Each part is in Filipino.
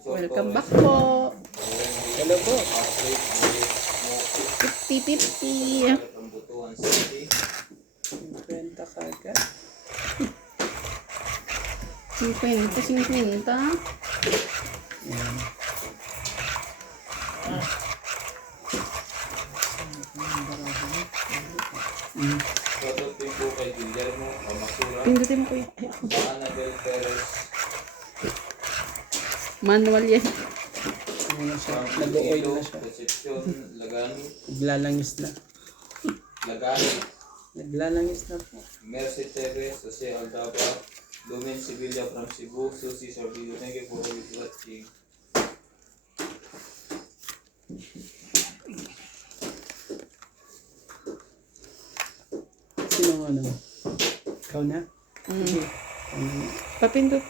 Welcome back po. Hello po. 50-50. 50 kagad. 50-50. Yan. Shoutout din po kay Guillermo Pamasura, Pindutin mo ko yun. Annabel Perez, Manual yan. Ano siya? Frankie Nag-oil Ilo, na siya. Concepcion Lagani, Naglalangis na. Lagani, Naglalangis na po. Mercy Teves, Jose Aldaba, Lumen Sevilla from Cebu, Susie Sorbillo. Thank you for watching. Sino ano? Ikaw na? Mm. Ano na? Papindot.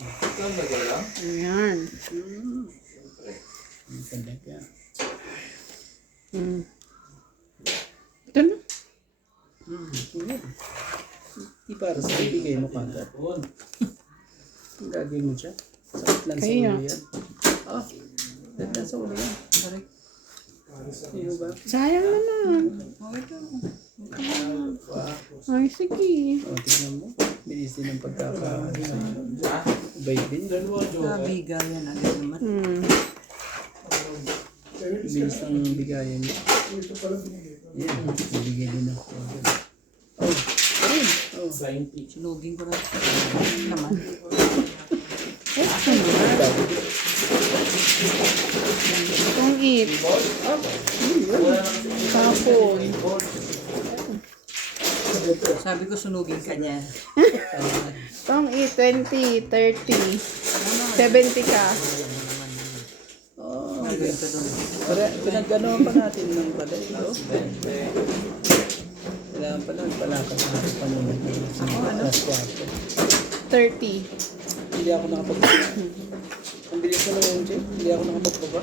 Ikaw ba lang? Ayan. Siyempre. Ang talaga. Mm. Ito na. Sige. Di para sa ibigay mo kagad. Ang gagawin mo siya? Sakit lang sa Kaya. ulo yan. Ah, sakit lang sa ulo yan. Sino ba? Sayang naman. Ay, sige. O, tignan mo. Bilis din ang pagkakaano sa'yo. Bait din. Bigayan agad naman. Hmm. Bilis ang bigayan niya. Yan, nabigay din ako. Oh, ayun. Oh. Sinugin ko na naman. Itong eat. Kapon. Sabi ko sunugin ka niya. Itong eat. 20, 30. 70 ka. Oh, Gagawin ko doon. pinag-gano'n pa natin ng pala ito. Kailangan pala, palakad na natin pa naman. Ako, ano? 30. Hindi ako nakapag-baba. Ang bilis ko naman, Jay. Hindi ako nakapag-baba.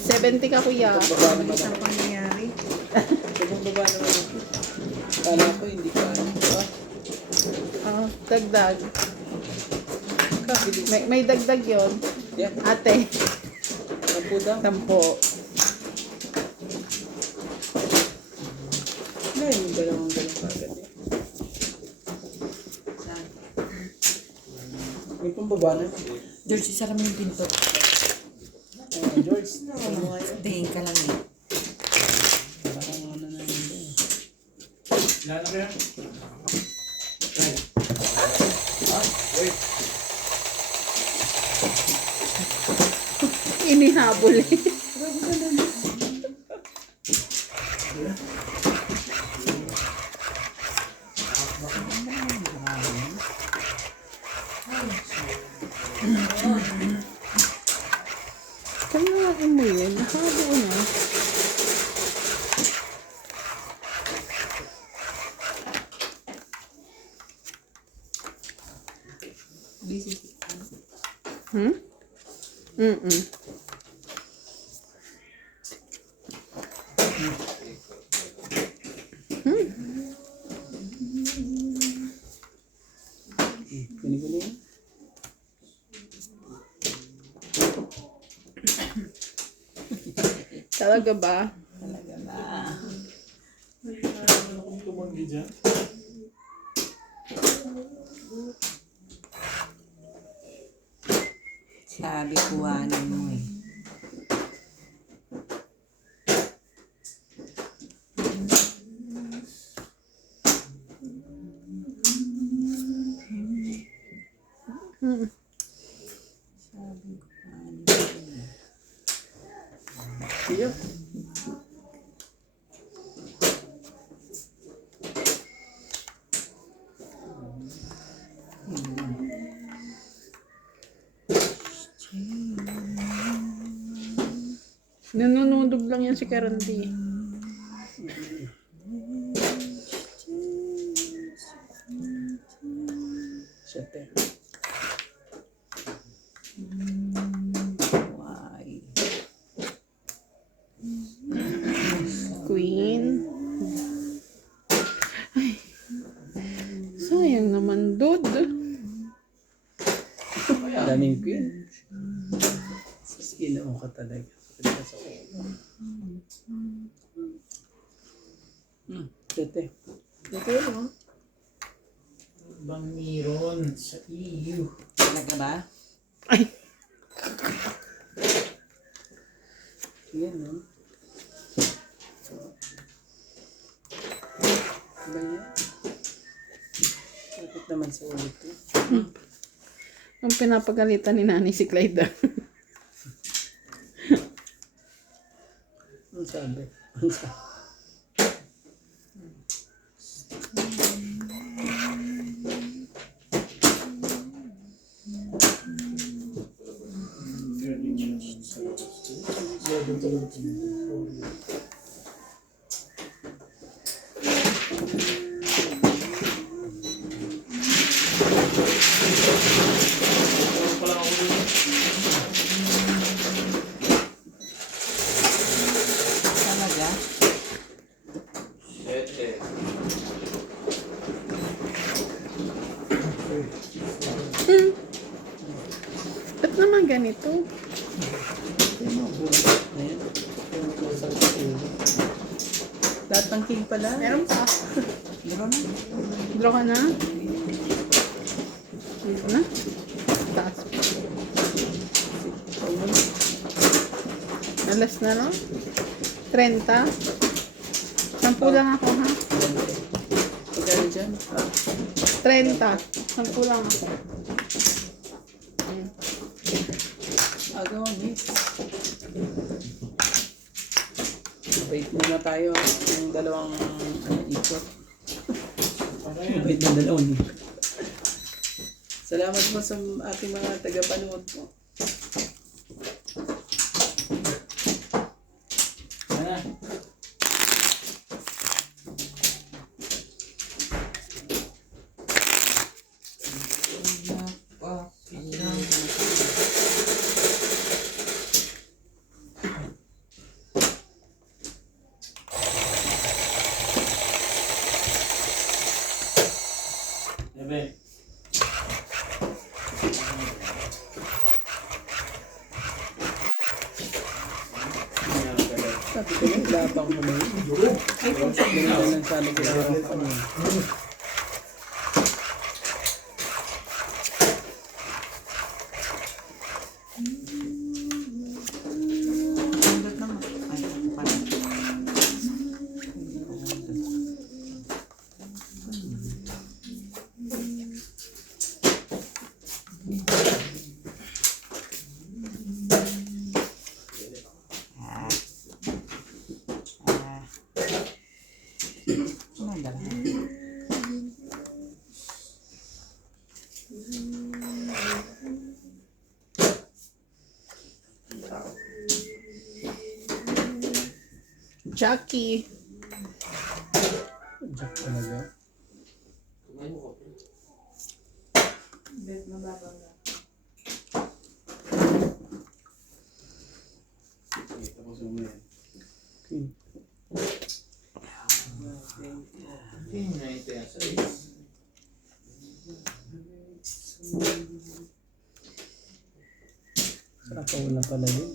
70 ka, kuya. Baba naman ako. Ang pangyayari. Baba naman ako. Kala ko, hindi ka. Dagdag. Kabilis. May dagdag yon. Yan, Ate. ang puda. Tampo. Ngayon, yung dalawang kagad eh. May pambaba na. George, isara mo yung pinto. George, ano nga yun? Tingin ka lang eh. Parang ano na yun eh. Inihabol eh. Kailangan mo yun. Nakabo na. Busy. Hmm? Mm-mm. Kunin ko na yun. Talaga ba? Talaga na. Sabi kuhanin mo eh. Hmm. Sabi kuhanin mo. Siya. Nanunudog lang yan si Karandi. Siya, te. Why? Queen. Ay. Sayang naman, dude. Daming queen. Ginoo ka talaga. Sakit ka sa ulo. Tete. Ito no? Bang meron sa EU? Talaga ba? Ay, Yan, no? Ba yan? Sakit naman sa ulo to. ang pinapagalitan ni Nani si Clyde. Ano sabi? Ano sabi? Talaga? Sete. Ba't naman ganito? Ayan. Sakit sa ulo. Lahat ng king pala. Meron pa. Di ba man? Draw ka na? Dito na? Taas. Alas na lang? 30? 10 lang ako ha? Magkano dyan? 30. 10 lang ako. Agaw, miss. Wait muna tayo ng dalawang ikot. Wait ng dalawang ikot. Salamat po sa ating mga tagapanood po. Ano? Bebe. Sabi ko na, ilabang mo na yun. Ay, kung sabi na lang sana ginawa ko ano. Pindot naman. Ay, pala. Ah. Ah. Ano ang dala? Jackie. Jack talaga. Okay. Tingnan ito yan sa is. Sarap ako na pala yun.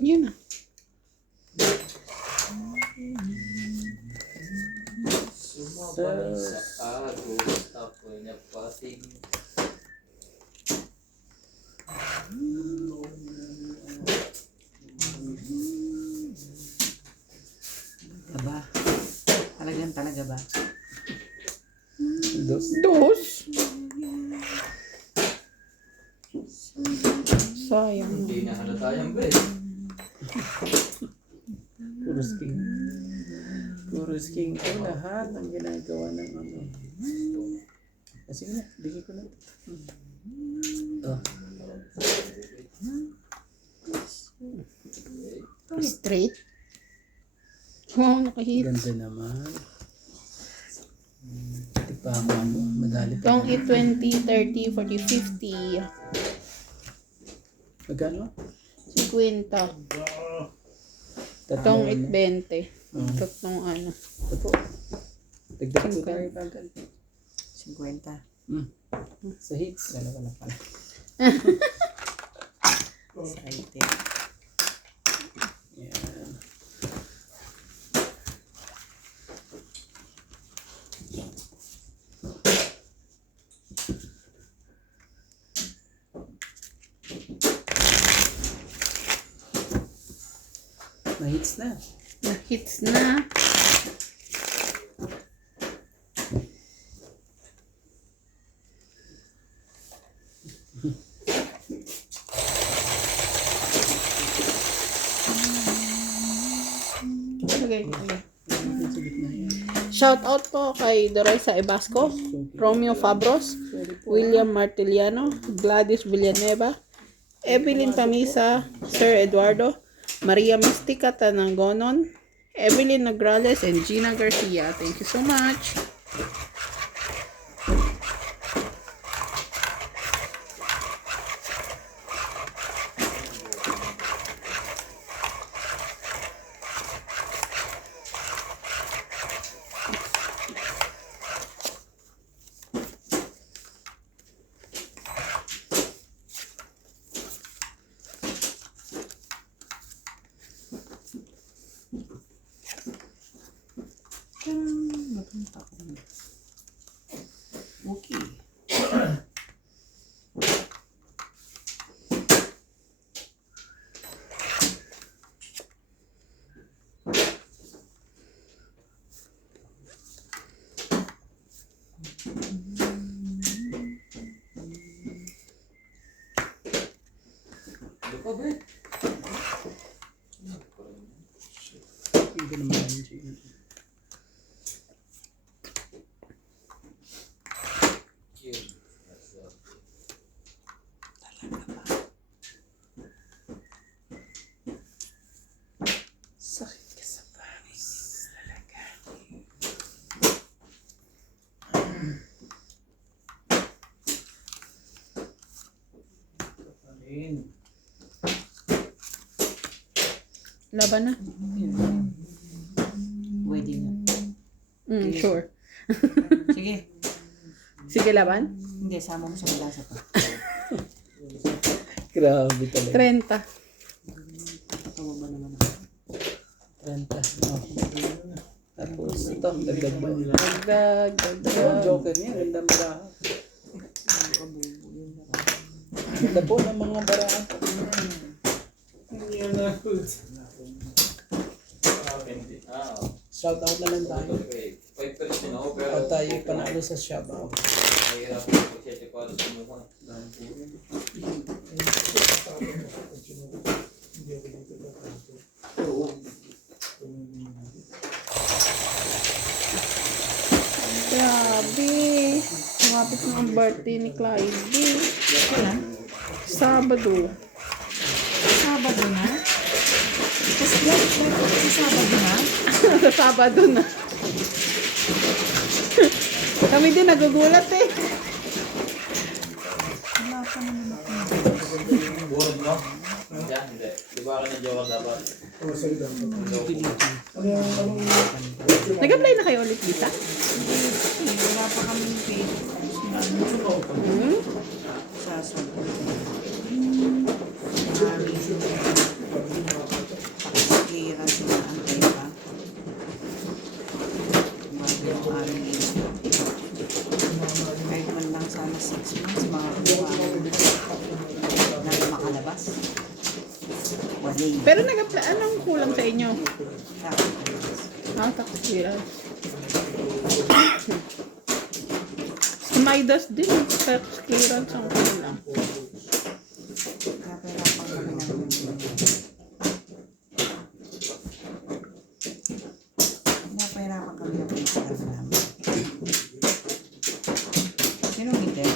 Yun na. Sumabay sa agos, apoy na pating. Aba. Talagang talaga ba? Dos. Dos. Sayang. Hindi na halata yung bed. Puro sking. Puro sking. Ito lahat ang ginagawa ng ano. Sige na, bigay ko na. Oh. Straight. Wow, nakahit. Ganda naman. Ito pa ako mo. Madali pa. Itong 20, 30, 40, 50. Magkano? 50. Itong ano. 820. Oo. Tatlong ano. Ito po. Dagdag po tayo kagad. 50. Sa hits. Ano ka na pala. Excited. Yan. Na-hits na. Na-hits na. Okay. Sa gitna yan. Shout out po kay Doresa Ebasco, Romeo Fabros, William Martiliano, Gladys Villanueva, Evelyn Pamisa, Sir Eduardo, Maria Mistica Tanangonon, Evelyn Nagrales, and Gina Garcia. Thank you so much. Okay. Ano pa ba? Hindi naman yan, Gina. Here. Sakit ka sa pangis. Talaga. Ayun. Laban na. Wedding na. Sure. Sige. Sige, laban. Hindi, sama mo sa malasa pa. Grabe talaga. 30. Patawa ba naman ako? 30. Oh. Tapos ito, dagdag ba? Dagdag, Yung dagdag. joker niya, ganda baraha. Ganda po ng mga baraha. Yan na. Shout out na lang tayo. Okay. 5% ako pero At tayo panalo sa shout out. mahirap yung 7 para sa mukha. Grabe. Lumapit na ang birthday ni Clyde. Kailan? Sabado. Sabado na? Kasi Sabado na? Sa Sabado na. Kami din nagugulat eh. Wala pa naman ako. Buwan mo? Hindi. Di ba ka na jowa dapat? Nag-apply na kayo ulit visa? Wala pa kami page. Sasagot. Clear sila ang pera. Bago yung aming age. Kahit man lang sana 6 months, mga na makalabas. Wala yun. Pero nag-apply, anong kulang sa inyo? Tax clearance. Sa Midas din, tax clearance ang kulang. Napahirapan kami ng page namin. Sino hindi?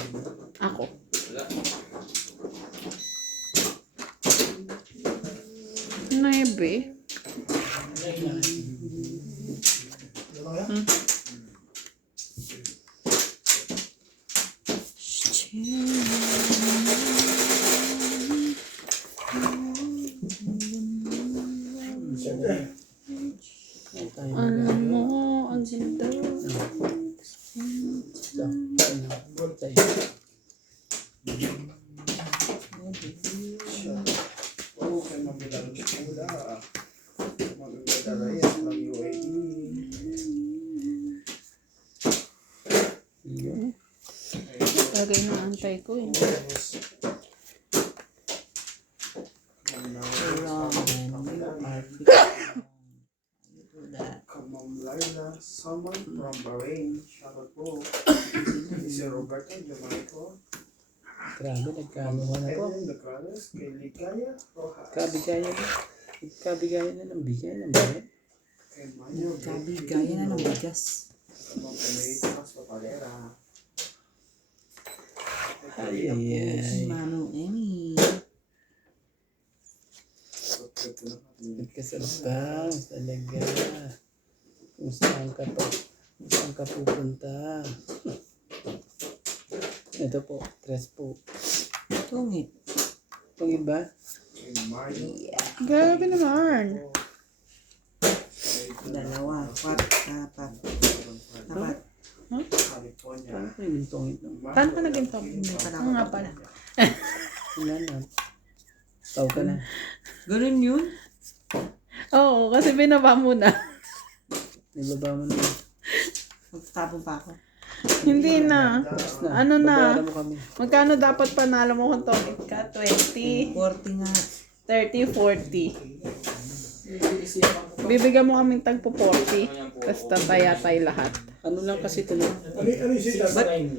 Ako. Wala. 9. Lagay na antay ko eh. Someone from Bahrain, shoutout po. Si Roberto Jamaico. Grabe, nagkaanuhan na po. Edwin Lacrales, kay Ligaya Rojas. Kabigayan na ng bigay ng bayan. Kay Mayo Kabigaya na ng bigas. Mga Pamelitas Papalera. Ay, ay, ay. Mano Emmy. Ba't ka sa bang? Talaga. Kung saan ka pa? Kung saan ka pupunta? Ito po, 3 po. Tungit. Itong iba? Kay Mayo. Grabe naman. 2, 4, 4. Dapat. California. Paano ko yung itong ito? Paano ka naging top? Hindi pala Oo nga pala. Wala na. Tawag ka na. Ganun yun? Oo, kasi binaba mo na. Nibaba mo na. Magtapon pa ako. Hindi na. Tapos na. Ano na? Babayaran mo kami. Magkano dapat panalo mo kung tongit ka? 20, 40 nga. 30, 40. Bibigyan mo kaming tagpo 40. Tapos tatay lahat. Ano lang kasi ito na? Ba't?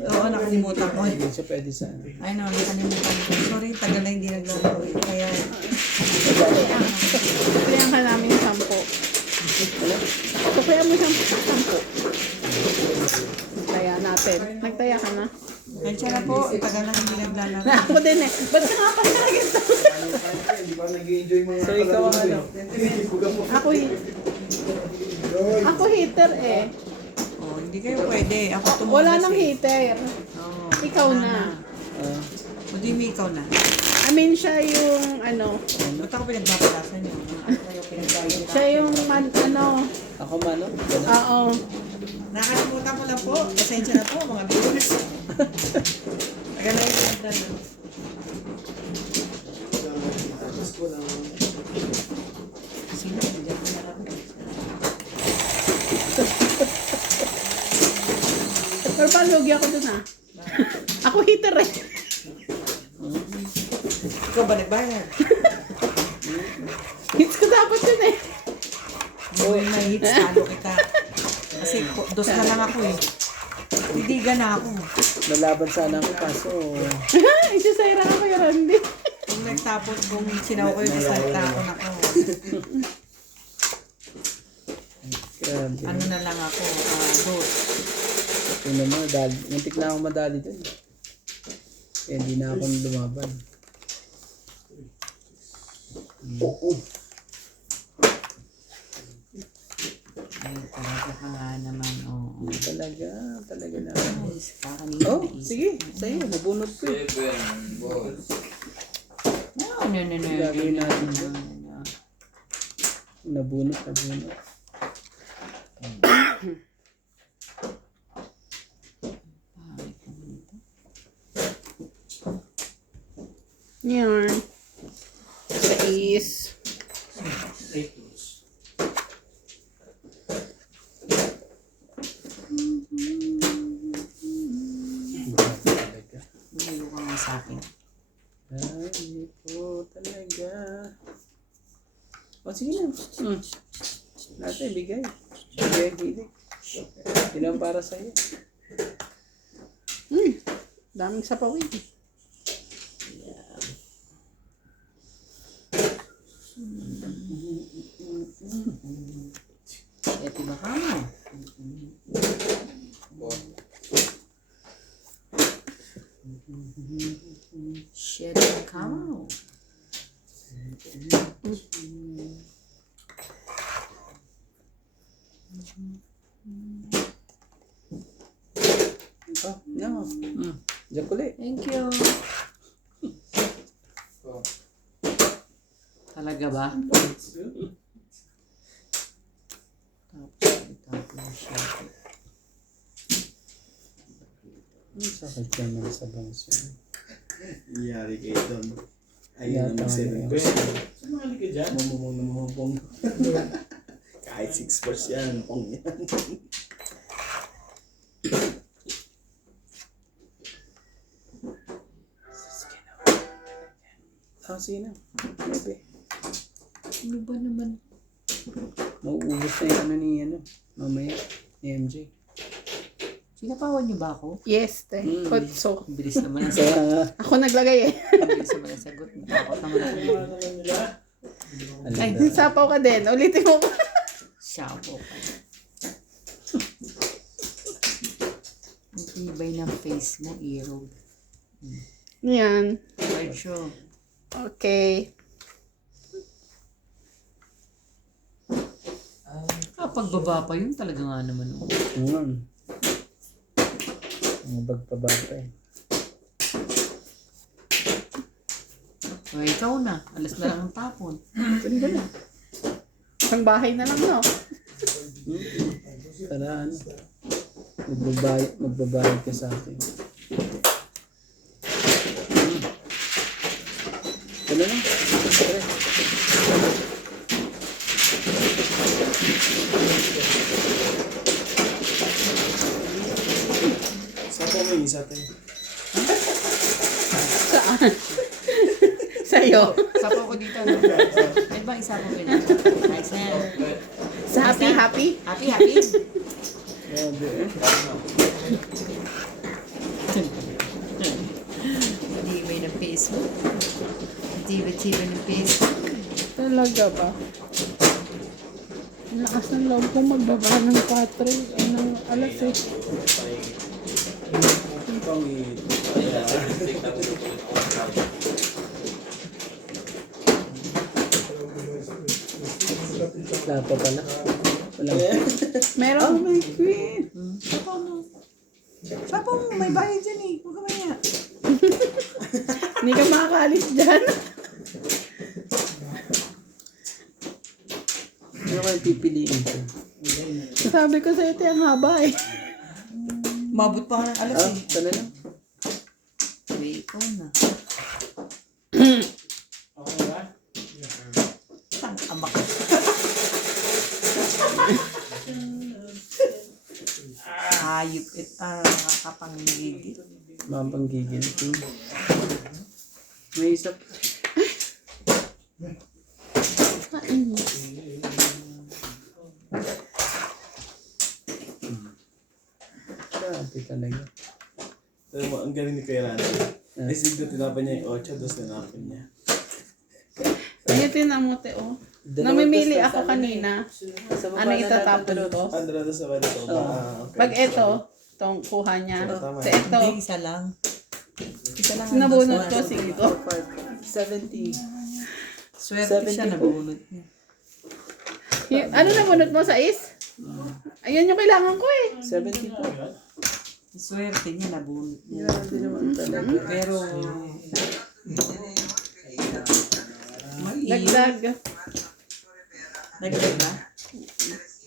Oo, nakalimutan ko. Hindi siya pwede sa ano. Ay no, nakalimutan ko. Sorry, tagal na hindi naglalaro. Kaya, Kaya ka namin 10. Kaya mo siyang 10. Kaya natin. Nagtaya ka na. kaya na po, tagal na hindi naglalaro. Na ako din eh. Ba't ka nga pala naging Hindi ba nag-enjoy mga So ikaw ang ano? Ako hitter eh. Oh, hindi kayo pwede. Ako tumulas Wala nang hitter. Oo, Ikaw wala na. Ah, O di may ikaw na. I mean, siya yung ano. Ba't ako pinagbabalasan yun? Ano kayo pinagbayad? Siya yung ano. ako mano? Ganun. Oo. Nakalimutan ko lang po. Pasensya na po, mga viewers. Tagal na yung naglalaro. Sino? Diyan ko na lang. Pero palugi ako dun ah. Ako hitter eh. Ikaw ba nagbayad? Hits ko dapat yun eh. Uy, may hits talo kita. Kasi 2 na lang ako eh. Hindi na ako. Lalaban sana ako kaso Isasayra ka kay Randy. Kung nagtapos, kung sinaw ko yung salta ako na ako. grabe. Ano na lang ako, dos. Tingnan mo, muntik na akong madali dun. Kaya hindi na ako lumaban. Ay, talaga ka nga naman, oo. Talaga na. Ayos ka kanina. Oh, sige, sa'yo, mabunot ko eh. 7 balls. No. Gagawin natin yun. Nabunot. Yan. Sa is. Talaga. Bumilo ka nga sa akin. Ay, po, talaga. O, sige na. Natin, bigay. Bigay, hilig. Ilan para sa'yo? Daming sapawin. Eti ba ka mo? Shit, ka mo. Oh, no. Diyan kulit. Thank you. Talaga ba? Sakit naman sa bangs yun. Iyari kayo doon. Ayun Yata ang nga mag-7 yun. question. Sumali ka dyan. Mamumong. Kahit 6 yan, pong yan. Ah, sino? Bebe. Ano ba naman? Mauubos na yung ano ni ano, mamaya, ni MJ. Sinapawan niyo ba ako? Yes, te. Kotso. Ang bilis naman ang sagot. Kaya, Ako naglagay eh. Ang bilis naman ang sagot. Natakot naman ako. Ay, Sapaw ka din. Ulitin mo. siya po. Ang tibay ng face mo, Iro. Yan. Card show. Okay. Pagbaba pa yun, talaga nga naman. Oh. Ang bagpabata eh. O, ikaw na. Alas na lang ang tapon. Pwede ka na. Isang bahay na lang, no? Para ano, magbabayad ka sa akin. Ano na? Tara. Sapo mo yung isa tayo. Saan? Sa'yo. Sapo ko dito. No? May ba isa ko ganyan? Nice na yan. Sa happy, happy? Happy, happy. Grabe eh. Tibay ng face mo. Tibay ng face mo. Talaga ba? Ang lakas ng loob ko magbaba ng 4 ay ng alas eh. Wala pa pala. Wala. Meron. My queen! Sapo mo. Sapo mo, may bayad dyan eh. Huwag ka maya. Hindi ka makakaalis dyan. Ano kayo pipiliin ko? Sabi ko sa'yo, ito ang haba eh. Mabot pa ka ng alas Ah, eh. sana lang. Wait, ikaw na. Okay ba? Tang amak. Hayop ito. Nakakapangigil. Mapanggigil. May isa pa. Grabe talaga. Pero ang galing ni Kuya Randy. Isig na tinapan niya yung 8, tapos tinapon niya. Ayun, tinamote oh. Namimili ako kanina. Ano itatapon ko? Andra na sa bali ko. Okay. Pag ito, itong kuha niya. Tama. Sa ito, Hindi, isa lang. Isa lang. ang nabunot dos. ko 5. 70. Swerte siya 74. nabunot niya. Ano nabunot mo sa is? Ayun yung kailangan ko eh. 70 po. Swerte niya nabunot niya. Grabe naman talaga. Pero, Dagdag. nagdag na?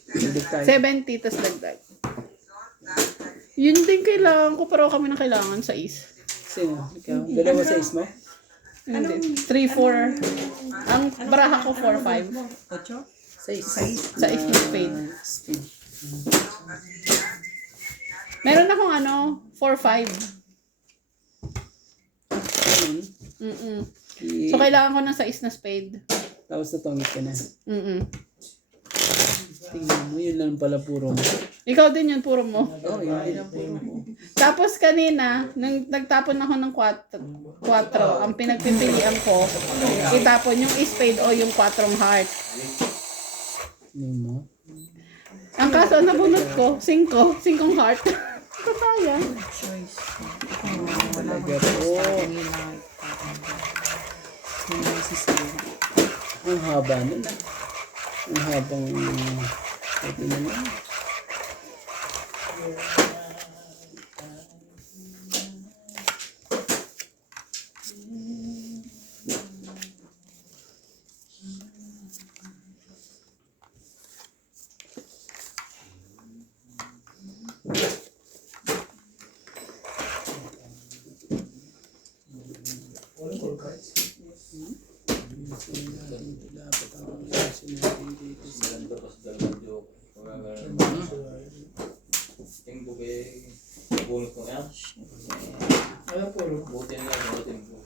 Hindi tayo. 70, tas dagdag. Yun din kailangan ko, pero kami na kailangan sa is. Sino? Ikaw? Dalawa sa ismo? Hindi. 3, 4. Ang baraha ko 4, 5. 8? Sa Sa is na spade. Speed. Meron akong 4, 5. Ayun. Mm-mm. So, kailangan ko ng sa is na spade. Tapos natongit ka na. Mm-mm. Tingnan mo, yun lang pala puro mo. Ikaw din yun, puro mo. Oo, yun din ang puro mo. Tapos kanina, nung nagtapon ako ng 4, ang pinagpipilian ko, itapon yung spade o yung 4 heart. Yun mo. Ang kaso, nabunot ko, 5 heart. Kasayang. Choice. Talaga po. Ang haba nun. Ang habang... Ito na lang. Dapat ang sinabi dito sa bonus ko yan. Ano po? Buti na lang, buti mo.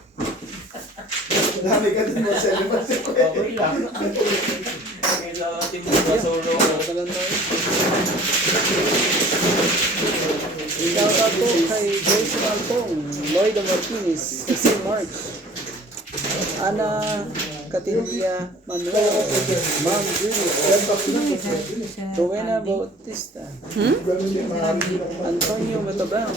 Dami ka din mo celebrate. Okay lang. Okay sa ating mga solo. Shoutout po kay Joyce Maltong, Lloyd Martinez, Jose March, Ana Catilia Manuel, Ma'am Judy, Rowena Bautista, Antonio Matabang,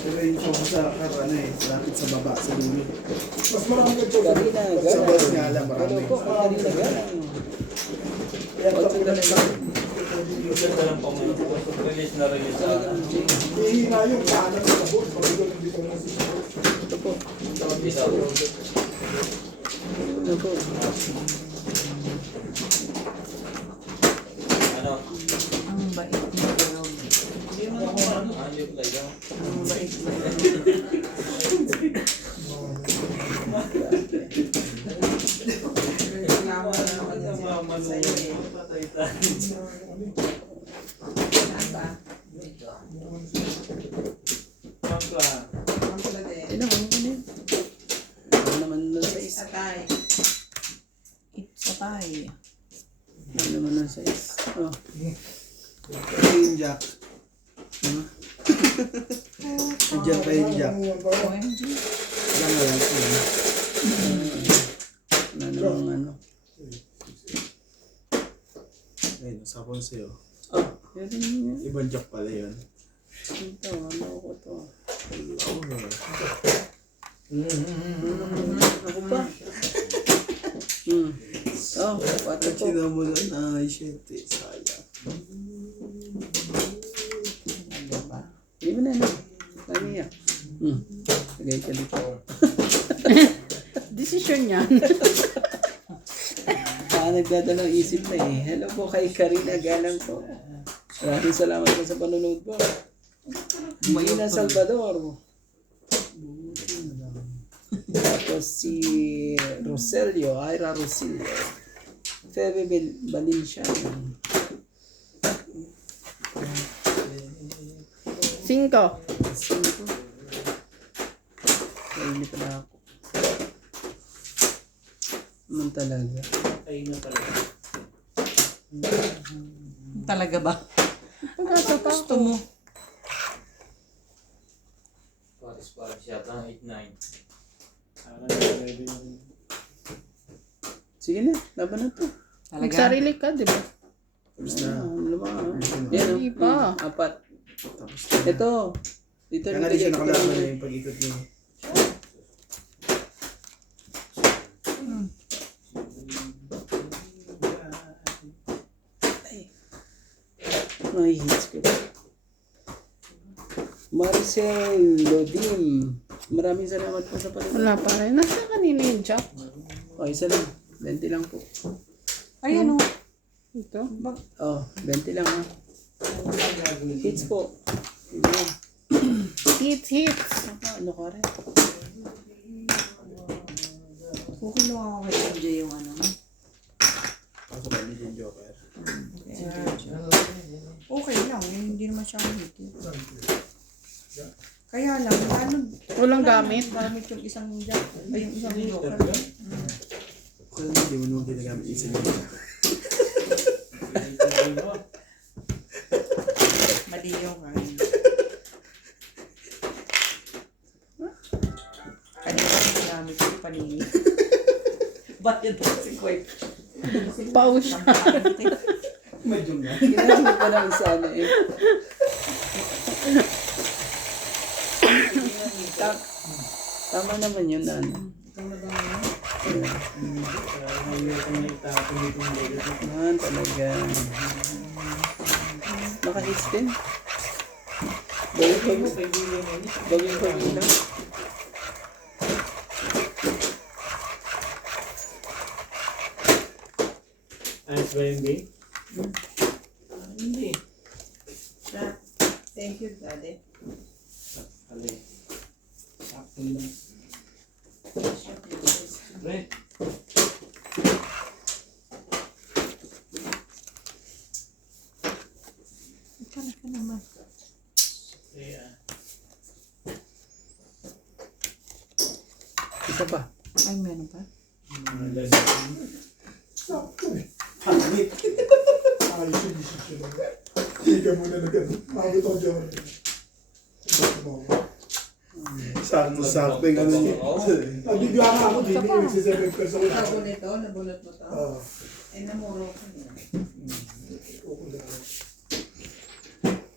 Pero yung show sa karana eh, lapit sa baba, sa dulo. Mas marami ka Karina Sa bus nga Galang. lang, marami. Hello po, Karina Galang. Ganda lang pang release na release sa Hihina yung kanan sa board, pag ito hindi ko nang Ito po. isa. Ito po. Ano? Ang bait niya. Hindi mo na kung ano. Hindi ko tayo. Ang bait niya. Reklamo na naman sa'yo eh. Nasa? Ang pala din. Ito naman mo din. Ano naman nun sa isa? Atay. It's atay. Ano naman nun sa isa? Oh. Ito yung jack. Nandiyan pa yung jack. OMG. Lang na lang siya. Ano namang ano? Ayun, sapon sa'yo. Oh, yun yun. Ibang jack pala yun. Ito, ano ko to? Ako pa. Oh, pati po. Sino mo na, ay shit eh, sayang. Hindi mo na, no? Lagi yan. Lagay ka dito. Desisyon niyan. Nagdadalang isip na eh. Hello po kay Karina Galang po. Maraming salamat po sa panonood po. Gina Salvador. Tapos si Roselio, Ira Roselio. Febe Valencia. 5. Kaili pala ako. Naman talaga. Ay na talaga. Talaga ba? Pagkasok Gusto ako. mo? Paris yata, 8-9. Sige na, laban na to. Talaga? Magsarili ka, di ba? Tapos na. Yan o. Hindi pa. 4. Tapos na. Ito. Dito Kaya nga di siya nakalaban na yung pag-ikot niya. Ay, hits ko. Maricel Lodim. Maraming salamat po sa panonood. Wala pa rin. Nasa kanina yung jack. O, isa lang. 20 lang po. Ay, ano? Ito. Oh, 20 lang ha. Hits po. Ayan. Hits. Ano ka rin? Okay lang ako kay MJ yung ano. Ako ba ni Jim Joker? Okay lang, eh, hindi naman siya ang hit. Kaya lang, Walang gamit. gamit yung isang jack, ay yung isang joker. Kaya hindi mo naman ginagamit isa niya. Mali yung ano. Kanina gamit yung panini. Bakit ba si Kwek? Pause. Medyo nga. Ginamit ko ng isa na eh. Tama naman yun na ano. Naman talaga. Naka-hits din. Bagay lang. Ayos ba yung game? Hindi. Thank you, Daddy. Ali. Sakto lang. Pre, Ikaw na ka naman. Isa pa. Ay, meron pa. Sakto-sakto yung ano niya. Nabigla nga ako, di ba? Nagsisipag ka sa ulo. nito, nabulot mo to. Oo. Eh, namuro ko niya.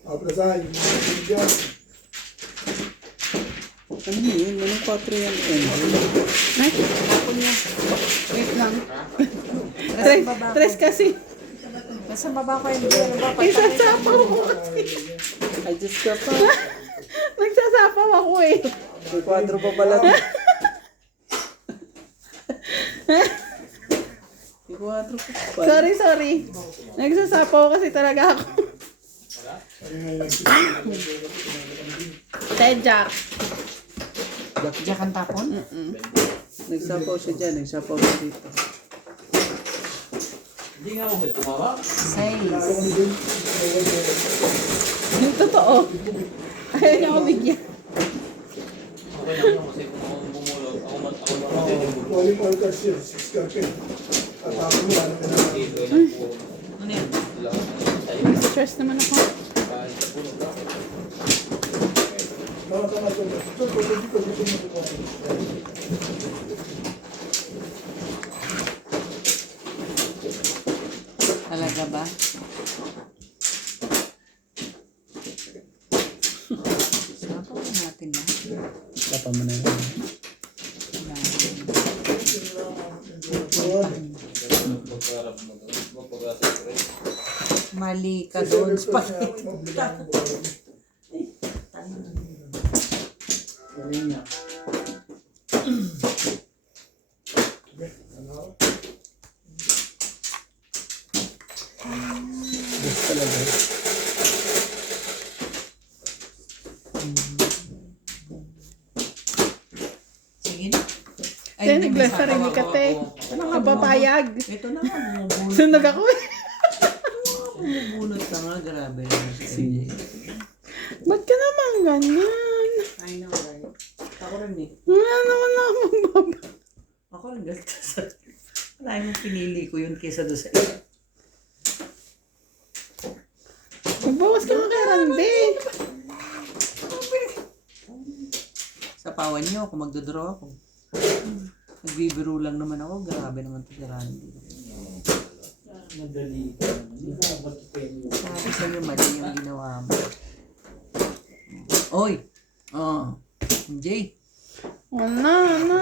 Tapos sa yung mga bigyan. Ano yun? Anong 4 yan? Ay, Tapon niya. wait lang. Tres baba ko. Tres kasi. Nasa baba ko yung ano ba? Nagsasapaw ako kasi. Ay, Diyos ka pa. Nagsasapaw ako eh. May 4 pa pala. May 4 pa pala. Sorry. Nagsasapaw kasi talaga ako. Tedjak. Diyak ang tapon? Nagsapaw siya dyan. Nagsapaw siya dito. Hindi nga ako may tumawa. Seis. Yung totoo. Ayaw niya ako bigyan. Okay lang yun kasi kung ako bumulog, ako matitinig. Calling all cars yun, 6 car pin. At ako mo, ano ka na. Dito ay nagpuro. Ano yun? Lakas ng tayo. Stress naman ako. Kahit sa puno ka. Tama. Talaga ba? Sapaw natin na. Tapa mo na yun. Magkarap mo doon. Magpag-asa ko rin. Mali ka doon. Spaghetti. Galing niya. Diyos talaga. Sige na. Kaya naglasarili ka, te. Kapapayag. Ito na nga, bumubunot. Sunog ako eh. Bumubunot ka nga, grabe. Sige. Ba't ka naman ganyan? I know, right? Ako rin eh. Wala naman ako magbaba. Ako rin galit sa... Wala yung pinili ko yun kesa doon sa isa. Magbawas ka nga kay Randy. Sa pawan niyo, kung magdodraw ako. Nagbibiro lang naman ako. Grabe naman ito si Randy. Madali ka naman. Hindi ka matipayin mo. Sabi sa'yo, mali yung ginawa mo. Oy! Oh. Jay. Wala na.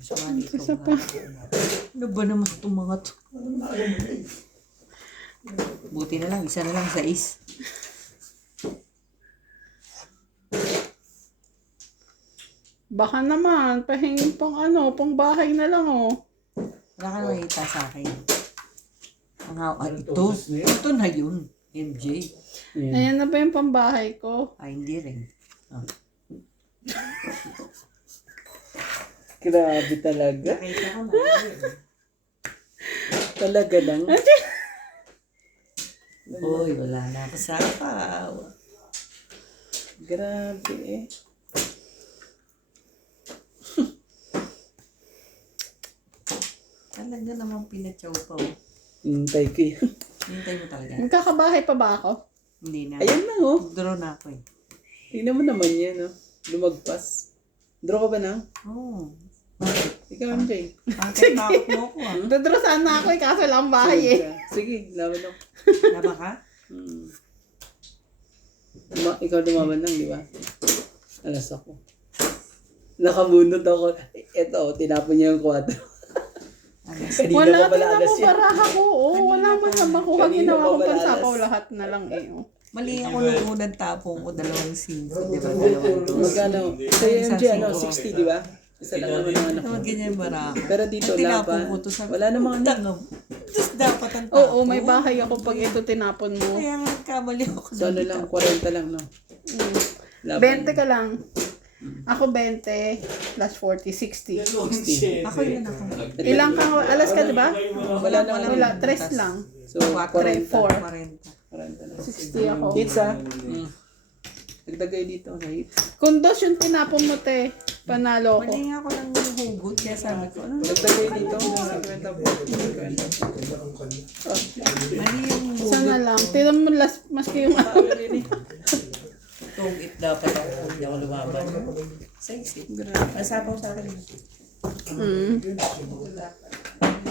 Sumali ka Isa ba? pa. Ano ba naman itong mga to? Buti na lang, isa na lang sa is. Baka naman, pahingin pang ano, pang bahay na lang oh. Wala ka nakita sa akin. Ito na yun. MJ. Ayan. Ayan na ba yung pambahay ko? Ay, hindi rin. Ah. Grabe talaga. Nakita ko na yun. Talaga lang. Uy, wala na ako sa apaw. Grabe eh. Talaga namang pinatsaw pa. Hintay ko yun. Hintay mo talaga. Magkakabahay pa ba ako? Hindi na. Ayan na oh. Draw na ako eh. Tingnan mo naman yan oh. Lumagpas. Draw ka ba na? Oo. Ikaw, MJ. Bakit takot mo ako ah? Dodro sana ako eh, kaso lang bahay eh. Sige, laban ako. Laba ka? Ikaw lumaban lang, di ba? Alas ako. Nakabunot ako. Eto, tinapon niya yung 4. Kanina Wala, pa pala tingnan alas mo yan. baraha ko. Oh, wala man na makuha. Kanina Ginawa pa ko pala pansapaw alas. lahat na lang eh. Oh. Mali ako nung unang tapong ko, 2 sins. Di ba? 2 dos. Magkano? Sa MJ, ano, 60, di ba? Isa lang naman ang anak ko. Naman ganyan bara ako. Pero dito, Ang tinapon laban. ko to sa... Wala namang anak. Tangam. Just dapat ang tapon. Oo, may bahay ako pag ito tinapon mo. Kaya nga kamali ako. So, ano lang, 40 lang, no? Mm. Laban. 20 ka lang. Ako 20 plus 40, 60. Ako yun ako. Ilang ka, alas ka diba? Wala naman. Wala, 3 lang. So, 3, 40. 4. 40 lang. 60 ako. Hits, ha? Dagdagay dito sa hits. Kung dos yung tinapon mo te, Panalo ko. Mali nga ako ng hugot, kaya sabi ko, ano? Dagdag kayo dito. 50 po. Mali yung Sana hugot. lang. Tignan mo maski yung Tungit dapat ako, hindi ako lumaban. Sexy. Masapaw sa akin. Mm.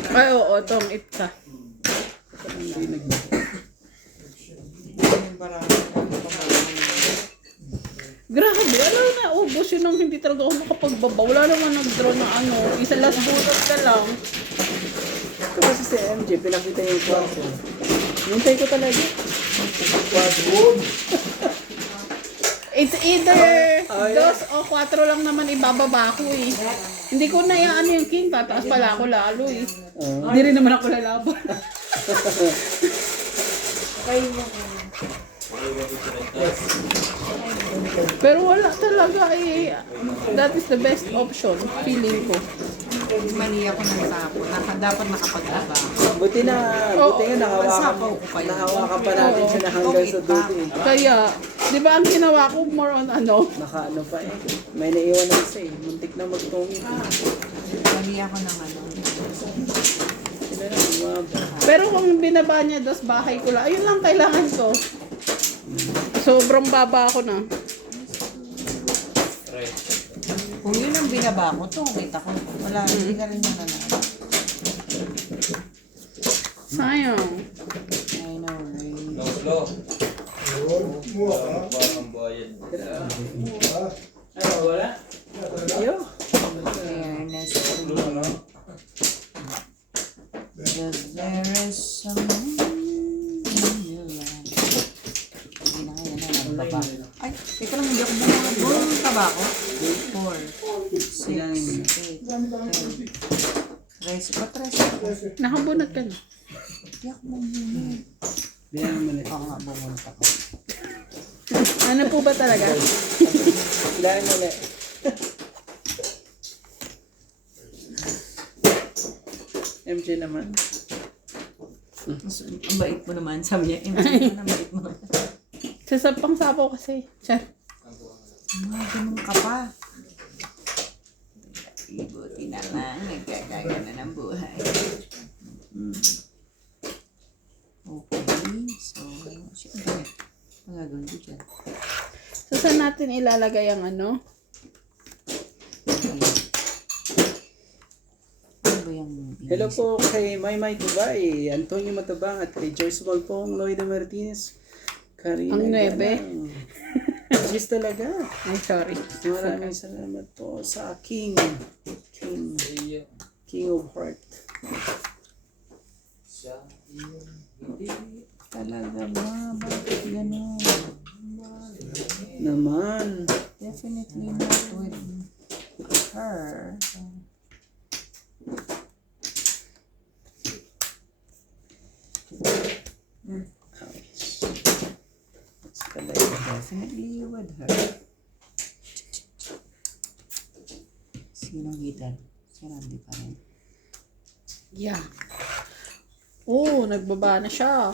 Ay, oo, tong it ka. Hindi nag- Grabe, alam na, ubos yun nang hindi talaga ako makapagbaba. Wala naman nag-draw na ano. Isa last bullet ka lang. Ito kasi si MJ, pinakita yung kwarto. Hintay ko talaga. It's either dos o 4 lang naman ibababa ko eh. Hindi ko na ano yung king, tataas pala ako lalo eh. Hindi rin naman ako lalaban. Pero wala talaga eh. That is the best option, feeling ko. Mali ako ng sapo. Dapat nakapaglaba. Buti nga Masapaw ko pa yun. nahawakan pa natin siya na hanggang sa dulo eh. Kaya, di ba ang ginawa ko more on ano? Naka ano pa eh. May naiwan na isa eh. Muntik na magtungit. Mali ako ng ano. Sila na, umaba. Pero kung binaba niya dos bahay ko lang, ayun lang kailangan ko. Sobrang baba ako na. Kung yun ang binaba ko, tungit ako. Wala, hindi ka rin nananalo. Sayang. I know, right? Low. Parang bayad. Ano, wala? Yo. Fairness to you. Because there is someone in your life. Hindi na kaya na lang baba. Ay, teka lang, hindi ako bumulong. Bumulong ka ba ako? 4, 6, 8, 10. Rice pa, rice. Nakabunot ka na. Hindi ako bumulong. Bilang naman eh. Oo nga, bumulong ako. Ano po ba talaga? Bilang mo ulit. MJ naman. Ang bait mo naman, sabi niya. Ang bait mo. Sasapang sapaw kasi. Char. Ganun ka pa. Ibuti na lang, nagkakaya na ng buhay. Okay, so, syempre, ang gagawin ko dyan. So, saan natin ilalagay ang ano? Ano ba yung Hello po kay Maymay Tubay, Antonio Matabang at kay Joyce Balpong, Loida Martinez, Karina Ang 9. Galang. Yes talaga. Ay, sorry. Maraming salamat po sa King of Heart. talaga ba? Bakit gano'n? Naman. Definitely not with her. That's talaga. Definitely with her. Sinong hitan? Sino hindi pa rin? Yeah. Oh, nagbaba na siya.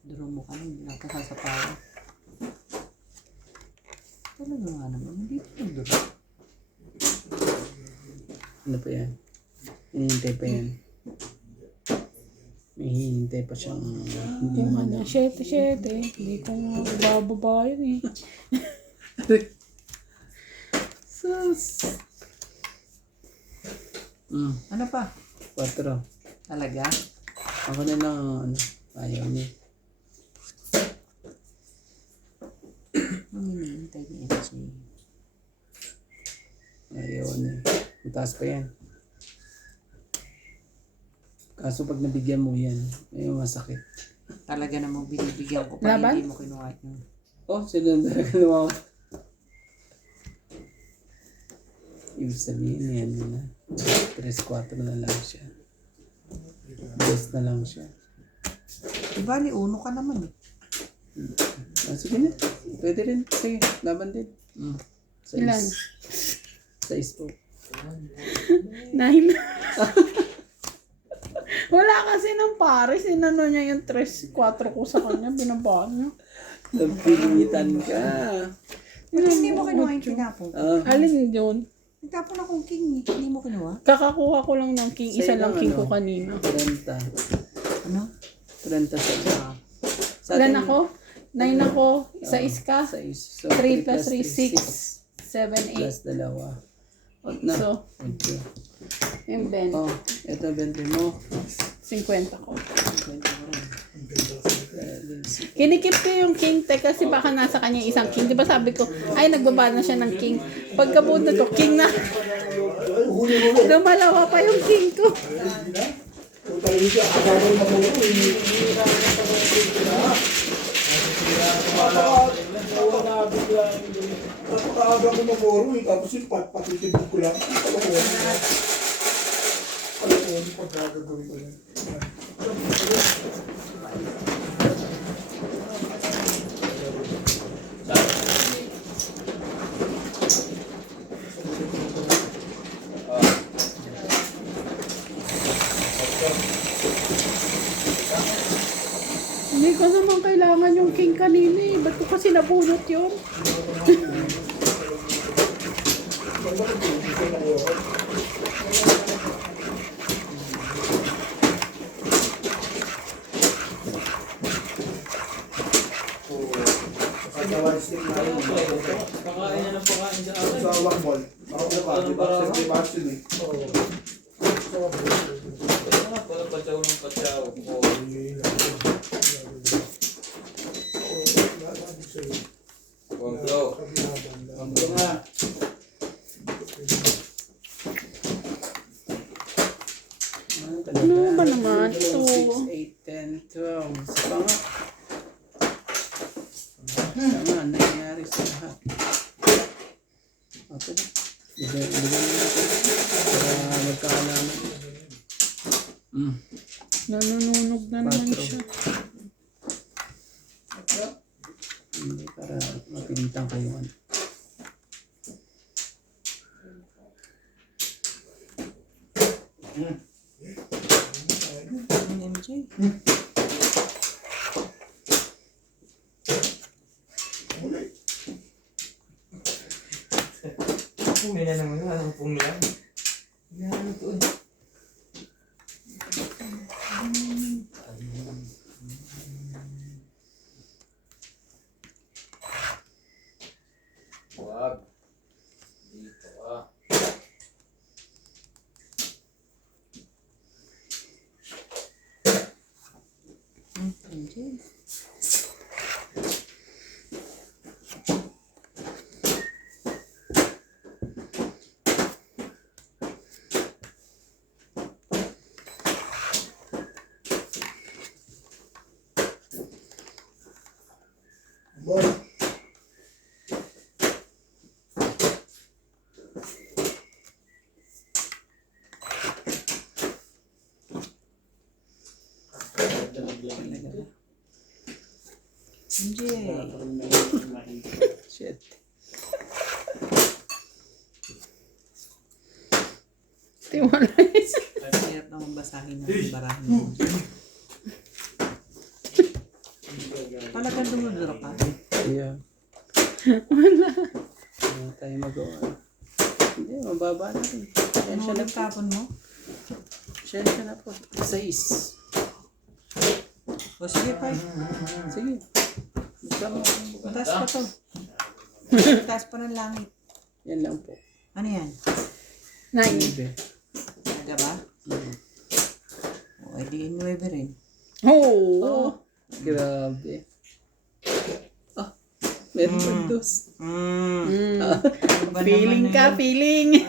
Duro mo ka hindi na ako sasapawan. Talaga nga naman, hindi pa nagduro. Ano pa yan? Hinihintay pa yan. May hinihintay pa siyang hindi Yung man. ano, 7-7. Hindi ko nga bababa yun eh. Sus. Ano pa? 4. Talaga? Ako na lang ano, ayaw niya. Ang hinihintay ni MJ. Ayaw niya. Mataas pa yan. Kaso pag nabigyan mo yan, may masakit. Talaga namang binibigyan ko pa Laban? hindi mo kinuha yun. Oh, sila na talaga naman. Ibig sabihin yan na. 3-4 na lang siya. Best na lang siya. Bali, uno ka naman eh. Sige na. Pwede rin. Sige, laban din. Ilan? 6 po. 9. Wala kasi ng pares. Inano niya yung 3-4 ko sa kanya. Binabaan niya. Napilitan ka. Ba't hindi mo kinuha yung tinapon? Alin yun? Nagtapon akong king. Hindi mo kinuha? Kakakuha ko lang ng king. Isa Sa'yo lang lang, king ano? ko kanina. 30. Ano? 30 sa sa Ilan atin, ako? 9 ako. Isa iska. 6. So, 3 plus 3, 6. 6. 7, Plus 2. O, na. So, Okay. yung Ben. Oh, ito 20 mo. 50 ko. 20 mo rin. Kinikip ko yung king te kasi baka nasa kanya yung isang king. Di ba sabi ko, ay nagbaba na siya ng king. Pagkabunod ko, king na. Lumalawa pa yung king ko. Talaga siya, akala mo mamuro. Napakaaga ko mamuro eh, tapos yung patitibig ko lang. Alam mo, pag gagagawin ko yan. Hindi ko naman kailangan yung king kanina eh. Ba't ko kasi nabunot yun? Pakain na ng pakain sa akin. Sa Wakmol. Ako na ba? Di ba? Sa Bastion eh. Wala patsaw ng patsaw. Oo. Wanglo. Wanglo nga. Ano ba naman? 6, 8, 10, 12. Sa pa nga. Sama, nangyari sa lahat. Okay na. Ibigay natin. Para magkaalaman. Nanununog na naman Patro. siya. Hindi, para mapilitan ko yung ano. MJ. Pumila naman nga. Anong pumila? Yan ito eh. Wag. Dito ah. MJ. Boy, MJ. Shit. Tiwala Hirap naman basahin ng barahan ni MJ. Talagang dumudura ka. Yeah. Wala tayo magawa. Hindi, mababa na rin. Pasensya na Ano po. tapon mo? Pasensya na po. 6. O sige, pa. Sige. Basta mo. Mataas pa to. Mataas pa ng langit. Yan lang po. Ano yan? 9. Libe. Talaga ba? O, edi 9 rin. Oh. Grabe. Ah, meron pa dos. Feeling ka, feeling.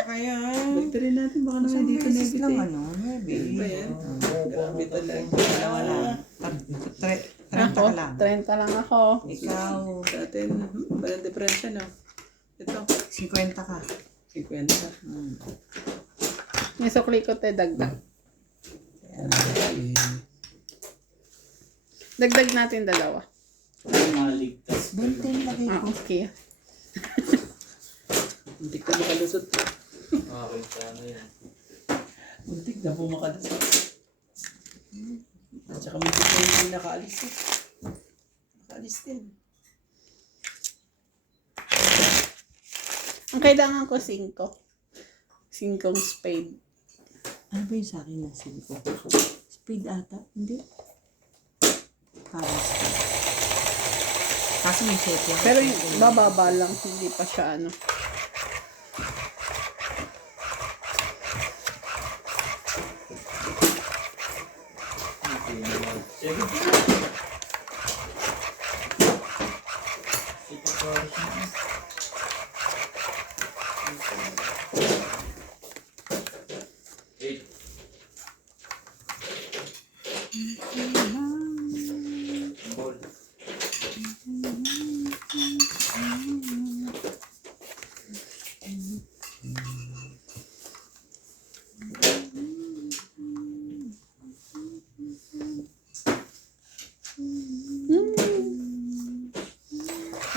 Kaya. Baliktari natin. Baka naman Isang dito na beses lang ibigay. ano, maybe. Ano ba yan? Grabe talaga. Dalawa lang. 30 Ako, ka lang. 30 lang ako. Ikaw, Sa atin, walang diferensya, no? Ito, 50 ka. 50. Yung sukli ko te dagdag. Okay. Dagdag natin dalawa. 20 lagay Ah, ko. okay. Muntik na makalusot. Akin sana yun. Muntik na po makalusot. At saka muntik na hindi nakaalis. alis din. Ang kailangan ko 5. 5 spade. Ano ba yung sa akin na silko? Speed ata? Hindi. Parang speed. Kaso may set yan. Pero yung bababa lang, hindi pa siya ano. Eight. Ball.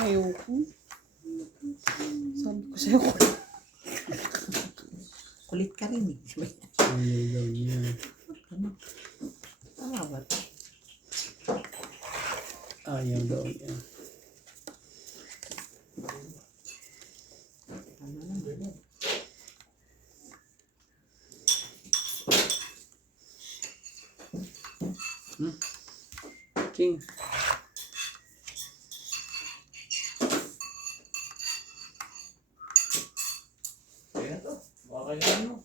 Ayoko. Sabi ko sa'yo ko. Kulit ka rin eh. Ayaw daw niya. Tama ba? Ayaw daw niya. King. Kaya to. Baka kaya ano.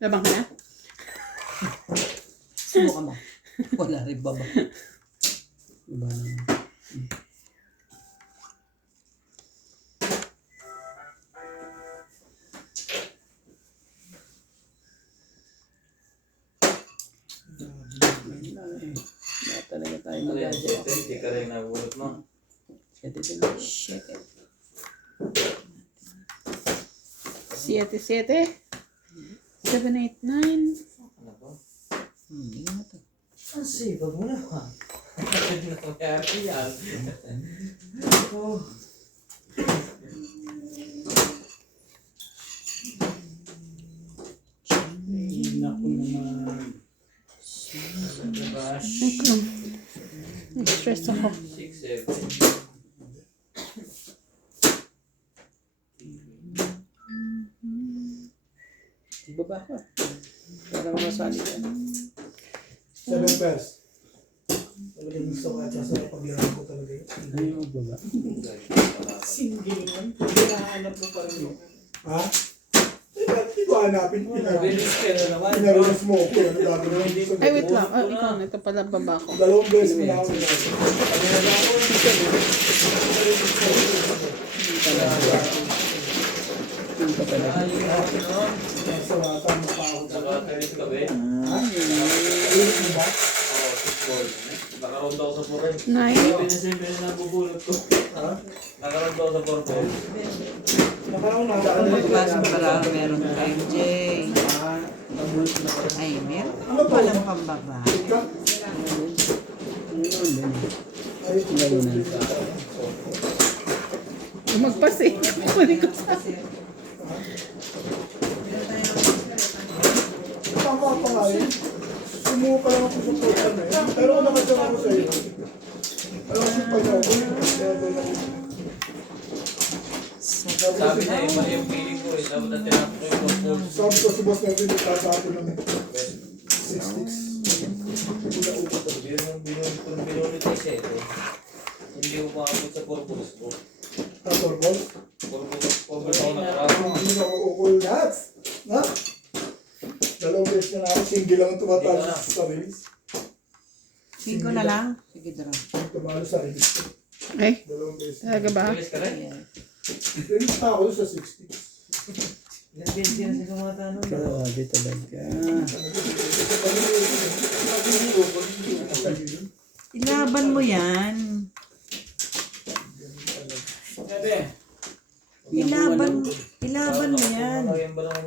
Labang ka na? Subukan mo. Wala rin baba. Iba naman. Lahat talaga tayo Ano yan, magagawa. 7, hindi ka rin nabulot mo. Shit, ito. Shit. 7, 7, 8, 9. Ano to? Hindi na to. Ang siba mo naman. Nangyari yan. Naku naman. Stress ako. 6, 7. Ibaba ka. Para makasali ka. 7 pairs. Talagang gusto ko at sa paglaro ko talaga yun. Ayaw magbaba. Single lang. Hinahanap mo pa rin yun. Ha? Hindi ko hanapin. Bilis ka na naman. Pinarinas mo ako. Ano gagawin mo? Ay, wait lang. Oh, ikaw na. Ito pala baba ko. 2 beses mo na ako. King ka pala. Ay, ano? Nasa tama pa ako. Nakakarit ka ba eh? Ayun mo ba? Oo, 6 ball. Nakaroon daw sa 4 rin. 9. Pinasimple na nabubulot ko. Ha? Nakaroon daw sa 4 ball. Nakaraw na. Magpasok para meron MJ. Ay, meron pa palang pambaba. Ika? Ano din? Ayun. Galunan. Magpas eh. Kukunin ko sa... Tama pa nga yun. Sumuka lang ako sa program eh. Pero kung nakasama ko sa'yo, alam ko pa niya ako. Kaya doon ako. Sabi na eh, mali yung feeling ko eh. Dapat na tinapos ko yung 4 balls. Sabi ko si boss natin, itatapo ng 6 sticks. Binunit ay 7. Hindi ko makabot sa 4 balls ko. Tapos balls. 4 balls ako nakarapon. Hindi na ako ukol lahat. Ha? 2 beses na ako, single lang ang tumatalo sa race. 5 na lang? Sige, draw. Tumalo sa race. Ay, 2 beses. talaga ba? Bilis ka rin. Race na ako sa 6 sticks. Grabe talaga. Ilaban mo yan. Ilaban mo yan.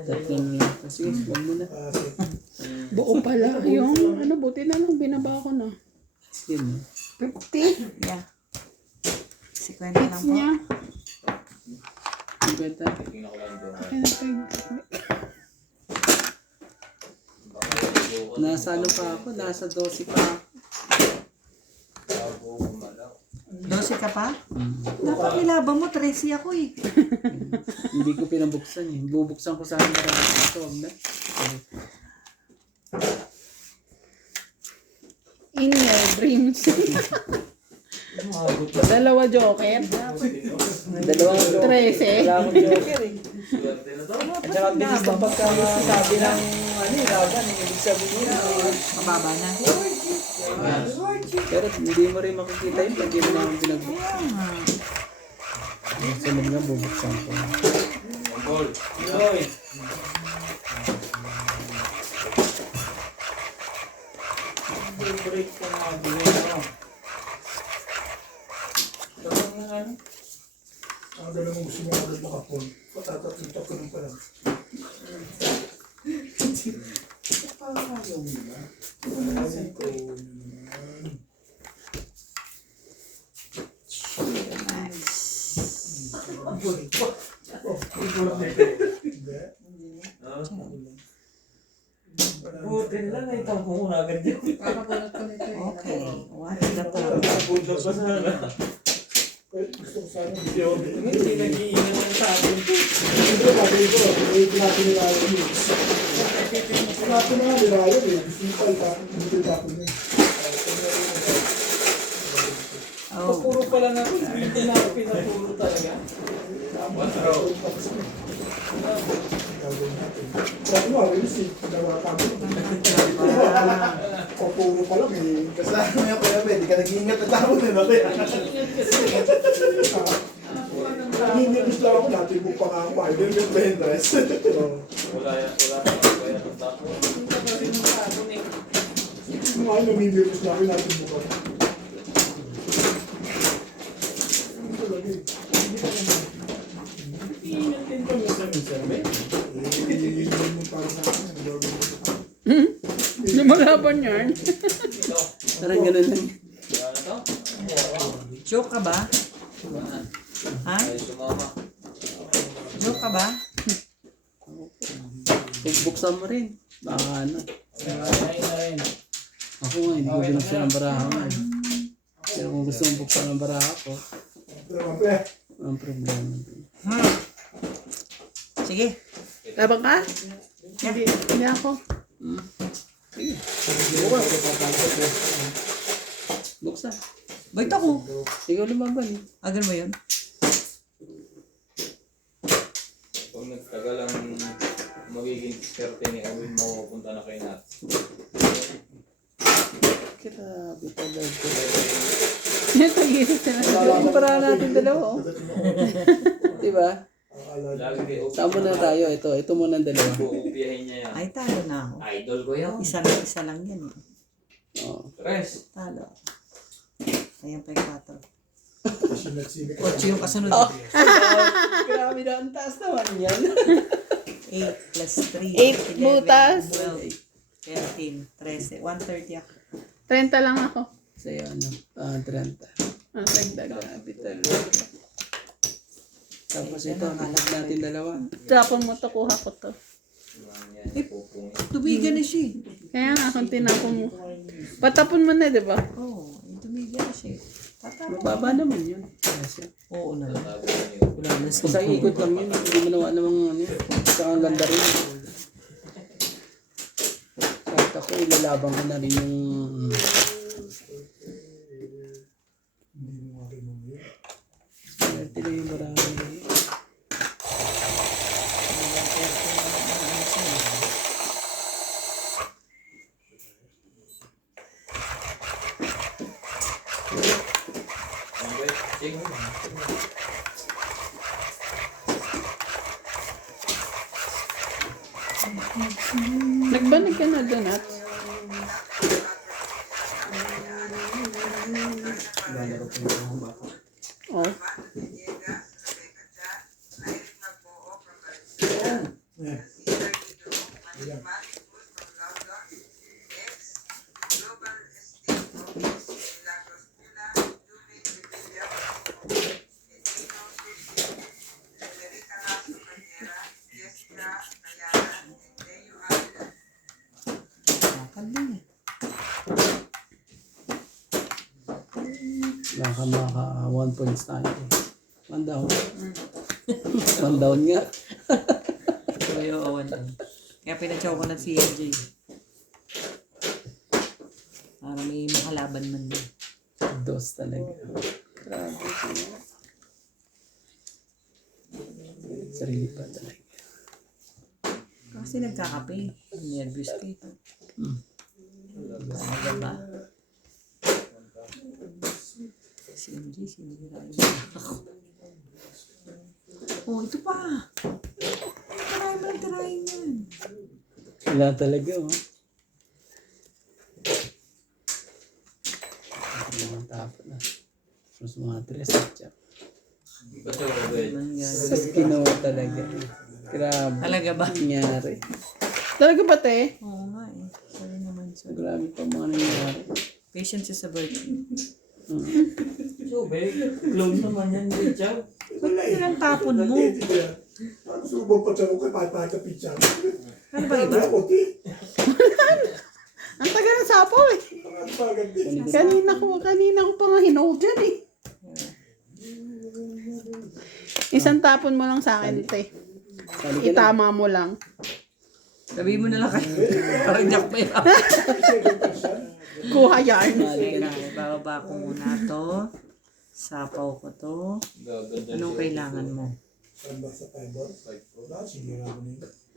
Tatlo na lang. Kasi, huwag mo na. Buo pala. Yung ano, buti na lang. Binaba ko na. Yun. 50. Yeah. 50 lang Hits po. niya. Ang ganda. Tingnan ko lang doon. Ay, natin. Baka yung Nasa ano pa ako? Nasa 12 pa ako. bago gumalaw. 12 ka pa? Dapat nilabang mo, 13 ako eh. Hindi ko pinabuksan eh. Bubuksan ko sana ito. Huwag na. In your dreams. Dalawa joker. Dalawang 13. Wala akong joker eh. Swerte na to. At saka bilis ng pagkakasabi ng ano eh, laban eh. Ibig sabihin Mababa na. pero hindi mo rin makikita yun pag yun naman pinagbuksan. Sunod nga bubuksan ko. Ang ball. Break ko nga din. Ang dala mong gusto niya agad makapon. Patatatlong ko nung pala. Butin lang ay tampo mo na agad yun. Okay. What's the problem? Bulldog pa sana. Gusto ko sana. Hindi nag-iingat ang sa akin. Ito bagay ko. Ito natin nila yung mix. Ito natin na nila yun eh. Gusto nyo pala. Hindi ko natin yun. Oh. Puro pala na ako. Hindi na ako pinapuro talaga. Sabi mo, release eh. Dalawa kami. Papuro pa lang eh. Kasama mo yung kuya Ben, di ka nag-iingat na tao din ako yan. Ninilis lang ako. Natin mo pa nga ako. Hindi mo ba yung dress? Wala yan. Wala na ako kaya ng tapo. Hindi ka kasi ng tapo eh. Mga ano, ninilis lang ako. Natin mo pa. Ano talaga eh. Iingat din kami sa minsan. Hindi mo para sa akin. Ang gagawin mo. Hindi malaban yan. Ito. Parang ganun lang. Wala na to. Joke ka ba? Ha? Ay, sumama. Joke ka ba? Buksan mo rin. Baka ano. Ay na rin. Ako nga, hindi ko binuksan ang baraha ko. Pero kung gusto mong buksan ang baraha ko, Pero pe. ang problema. Sige. Labang ka? Hindi ako. Buksan. Bait ako. Ikaw lumaban eh. Agan mo yun? Kung nagtagal ang magiging diskarte ni Owen, mapupunta na kay Nat. Grabe talaga. Tag-isip sila. Kumpara natin dalawa oh. Diba? Lagi kay Owen. Saan muna tayo? Ito muna ang dalawa. Uupiyahin niya yan. Ay, talo na ako. Idol ko yun. Isa lang yan eh. Oh. Tres. Talo. Ayan pa yung 4. Sinag-sinag. 8 yung kasunod. Grabe na ang taas naman yan. 8 plus 3. 8 butas. 12, 13, 13. 130 ako. 30 lang ako. Sa'yo ano? 30. Ang dagdag. Grabe talaga. Tapos ito, hanap natin dalawa. Tapon mo to, kuha ko to. Yan, pupungin. Tubigan na siya. Kaya nga, kung tinapon mo. Patapon mo na, di ba? Oo, tubigan na siya. Tatapon. Mababa naman yun. Kasi, Oo naman. Tatago na yun. Wala na siya. basta ikot lang yun. Hindi mo naman namang ano yun. Saka ang ganda rin. Kahit ako, ilalabang ko na rin yung... Swerte na yung marami. Okay, check. Nagbanig ka na doon at. Oh. Baka maka 1 points tayo. 1 down. 1 down nga. Kuya Owen. Kaya pinachow ko na si AJ. Para may makalaban man din. Dos talaga. Grabe. Sarili pa talaga. Kasi nagkakape. Nervous ka ito. Talaga ba? Si MJ, sinira yun ako. Oh, ito pa. Tirahin mo lang, tirahin yan. Wala talaga, oh. Mga tapon na. Mas mga 3 at Basta mabait. Sas ginawa talaga. Grabe. Talaga ba? Nangyari. Talaga ba, te? Oo nga eh. Sorry naman, sir. Grabe pa mga nangyari. Patience is a virtue. So, babe, clone naman yan, Richard. Ba't nilang tapon mo? Ano subo pa sa mukha, patapit siya. Ano ba iba? Ang taga ng sapaw eh. Kanina ko pa nga hinold dyan eh. Isang tapon mo lang sa akin, te. Itama mo lang. Sabihin mo na lang kayo. Parang jack pa yun. Kuha yarn. Teka, bababa ko muna to. Sapaw ko to. Gaganda Anong kailangan mo?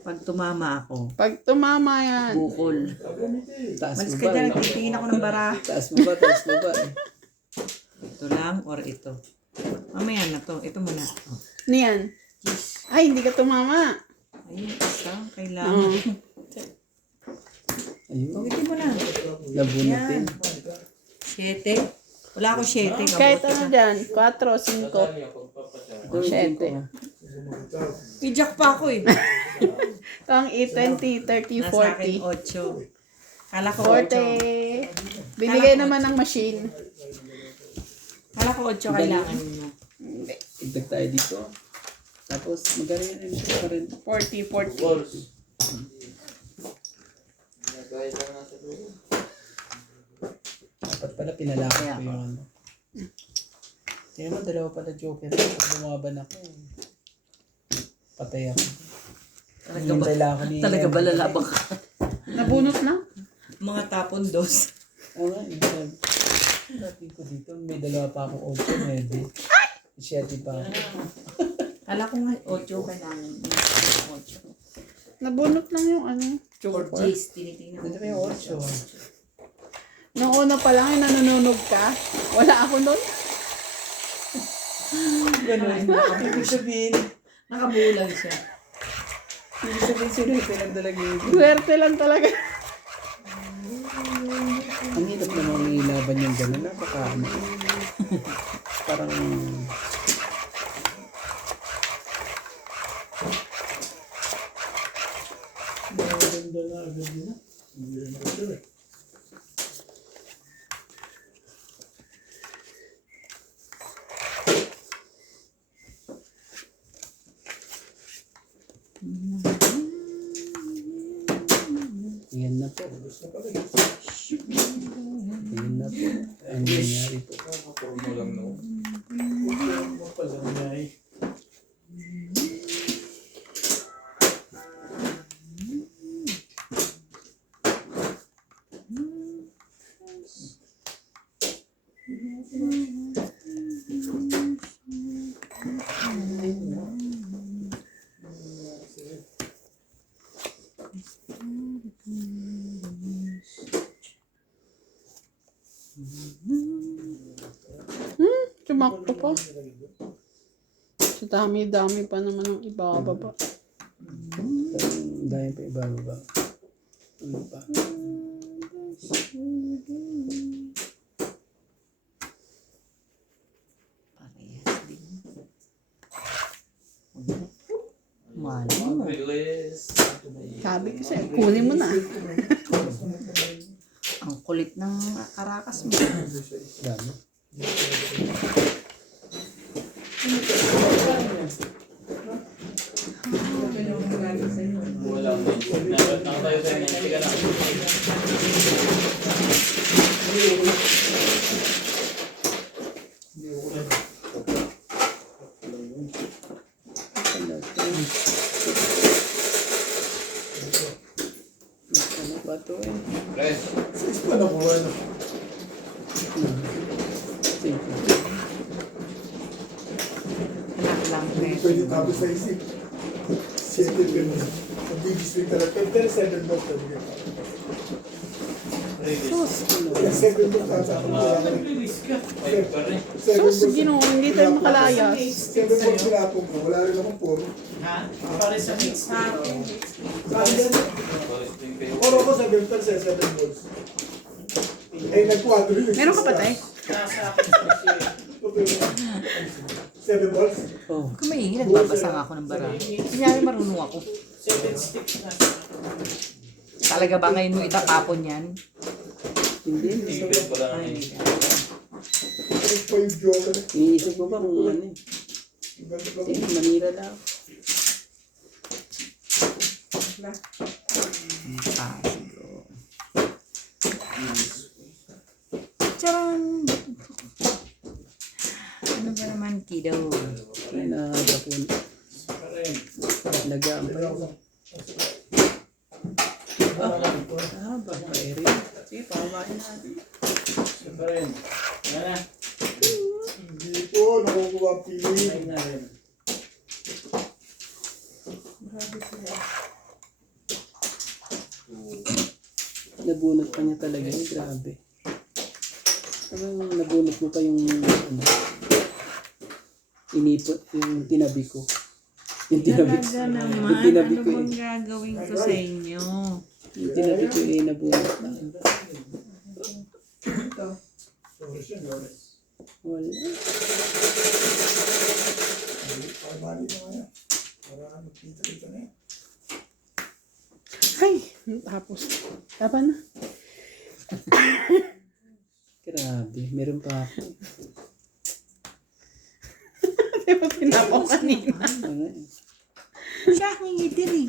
Pag tumama ako, Pag tumama yan. bukol. Taas Malis mo ka ba? dyan, titingin ako ng bara. Taas mo ba? Taas mo ba? Ito lang or ito? Mamaya na to. Ito muna. Oh. Niyan. Ay, hindi ka tumama. Ayun, isa. Kailangan. Ayun. Pawitin mo na. Nabunutin. 7. Wala ako 7. Kahit ano dyan. 4, 5. niya pagpapasya. 7. Pijak pa ako eh. Ito ang 20, 30, Nasa akin 40. 8. Kala ko 8. 40. Binigay naman ng machine. Kala ko 8 kailangan mo. Igdag tayo dito. Tapos magaling rin siya pa rin. 40, 40. Balls. Nagkaya lang nasa dulo. Dapat pala pinalaki ko yung ano. Tingnan mo, dalawa pala joker. Pag lumaban ako, patay ako. Talaga ba lalabang ka? Nabunot na? Mga tapon dos. Oo nga, sabi ko dito, may dalawa pa akong 8, 9. 7 pa ako. Kala ko nga 8 kailangan. 8. Nabunot lang yung ano. Or Jace, tinitingnan Ano ko. ba yung 8? Nung una pa lang, nanununog ka. Wala ako nun. Ganun. Ibig sabihin, Nakabulag siya. ibig sabihin sino yung pinagdalag yun. Swerte lang talaga. Ang hirap namang ilaban yung gano'n. Napaka ano. Parang Maganda na agad na. Hindi rin ako sure. yan na po. Yan na po. Ang nangyari po. Kapag mo lang no. Ano pala niya eh. Sumakto pa. Sa dami-dami pa naman ng ibababa. Ang dahil pa ibababa. Ano pa? Parehas din. Malo. Bilis. Sabi ko sa'yo, kunin mo na. Ang kulit ng karakas mo. Dami. Wala mo. Nakatayo tayo na. Sige na. Sige. Anak lang, Hindi friend. pwede tapos sa isip. 7 pesos. Ang big swing talaga. Pero 7 bucks talaga. Kaya 7 bucks sa akin. Nag-release ka. Sus, Ginoo, hindi tayo makalayas. 7 bucks sinapong ko. Wala rin akong 4. Ha? Pare sa mix sa akin. Sabi yan. Pares din kayo. Oro ko 7 pesos 7 bucks. Eh, nag-quadro yun. Meron ka pa tayo? Nasa akin sa share. 7 bucks? Oh. Kung maingin, nagbabasa nga ako ng bara. Kunyari marunong ako. 7 sticks na. Talaga ba ngayon mo itatapon yan? Hindi. Ipit ko lang ang Ito pa yung joker. Iniisip ko ba kung ano eh. Sige, Manila lang. Ah, siguro. Charan! Ano ba naman, kiddo? Ay, nakakapun. Lagaan pa yun. Ah, baka rin. Sige, pakabain natin. Pa rin. Yan na. Hindi po, nakukuha pili. Ay na rin. Nabunot pa niya talaga eh. Grabe. Parang nabunot mo pa yung ano, inipot, yung tinabi ko. Yung tinabi ko. Talaga naman, Yung tinabi ano ko bang eh. gagawin ko sa inyo? Yung tinabi ko eh, nabunot na. Wala. Ay, bali na nga yan. Para magkita-kita na yan. Ay, tapos. Tapa na. Grabe, meron pa ako. Di ba pinapaw kanina? Wala eh. Siya, nangigitir eh.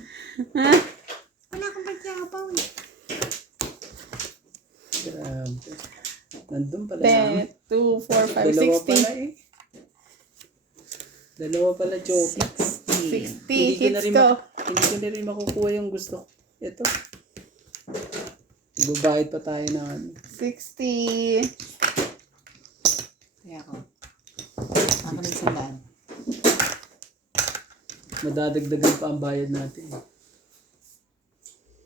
Ha? Wala akong pagkakapaw eh. Grabe. Nandun pala 10, 2, 4, 5, Dalawa pala 60. eh. Dalawa pala joke. 60 Hindi ko na hits rin ko. hindi ko na rin makukuha yung gusto ko. Ito. Ibabayad pa tayo ng ano. 60. Kaya ako. Ako ng sandaan. Madadagdagan pa ang bayad natin.